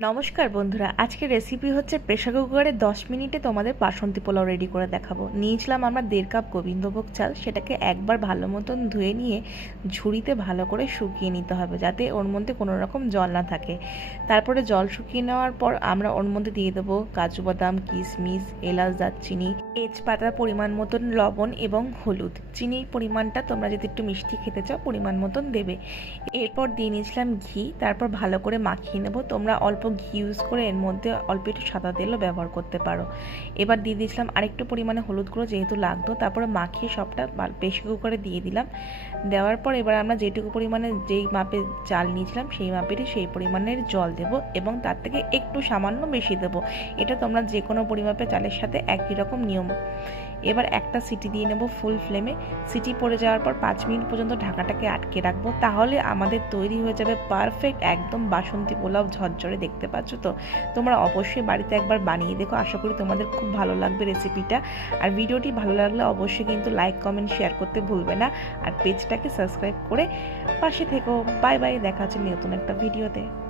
নমস্কার বন্ধুরা, আজকে রেসিপি হচ্ছে প্রেশার কুকারে দশ মিনিটে তোমাদের বাসন্তী পোলাও রেডি করে দেখাবো। নিয়েছিলাম আমরা দেড় কাপ গোবিন্দভোগ চাল, সেটাকে একবার ভালো মতন ধুয়ে নিয়ে ঝুড়িতে ভালো করে শুকিয়ে নিতে হবে যাতে ওর মধ্যে কোনো রকম জল না থাকে। তারপরে জল শুকিয়ে নেওয়ার পর আমরা ওর মধ্যে দিয়ে দেবো কাজু বাদাম, কিশমিশ, এলাচ, দারচিনি তেজপাতা পরিমাণ মতন লবণ এবং হলুদ। চিনির পরিমাণটা তোমরা যদি একটু মিষ্টি খেতে চাও, পরিমাণ মতন দেবে। এরপর দিয়ে নিয়েছিলাম ঘি, তারপর ভালো করে মাখিয়ে নেব। তোমরা অল্প ঘি ইউজ করে এর মধ্যে অল্প একটু সাদা তেলও ব্যবহার করতে পারো। এবার দিয়ে দিয়েছিলাম আরেকটু পরিমাণে হলুদ গুঁড়ো যেহেতু লাগতো, তারপরে মাখিয়ে সবটা প্রেশার কুকারে দিয়ে দিলাম। দেওয়ার পর এবার আমরা যেটুকু পরিমাণে যেই মাপে চাল নিয়েছিলাম সেই মাপেরই সেই পরিমাণের জল দেব এবং তার থেকে একটু সামান্য বেশি দেব। এটা তোমরা যে কোনো পরিমাপে চালের সাথে একই রকম নিয়ম। এবার একটা সিটি দিয়ে নেব ফুল ফ্লেমে সিটি পড়ে যাওয়ার পর পাঁচ মিনিট পর্যন্ত ঢাকাটাকে আটকে রাখব, তাহলে আমাদের তৈরি হয়ে যাবে পারফেক্ট একদম বাসন্তী পোলাও ঝরঝরে দেখতে পাচ্ছ তো? তোমরা অবশ্যই বাড়িতে একবার বানিয়ে দেখো। আশা করি তোমাদের খুব ভালো লাগবে রেসিপিটা আর ভিডিওটি ভালো লাগলে অবশ্যই কিন্তু লাইক কমেন্ট শেয়ার করতে ভুলবে না। আর পেজটাকে সাবস্ক্রাইব করে পাশে থেকো। বাই বাই দেখা হচ্ছে নতুন একটা ভিডিওতে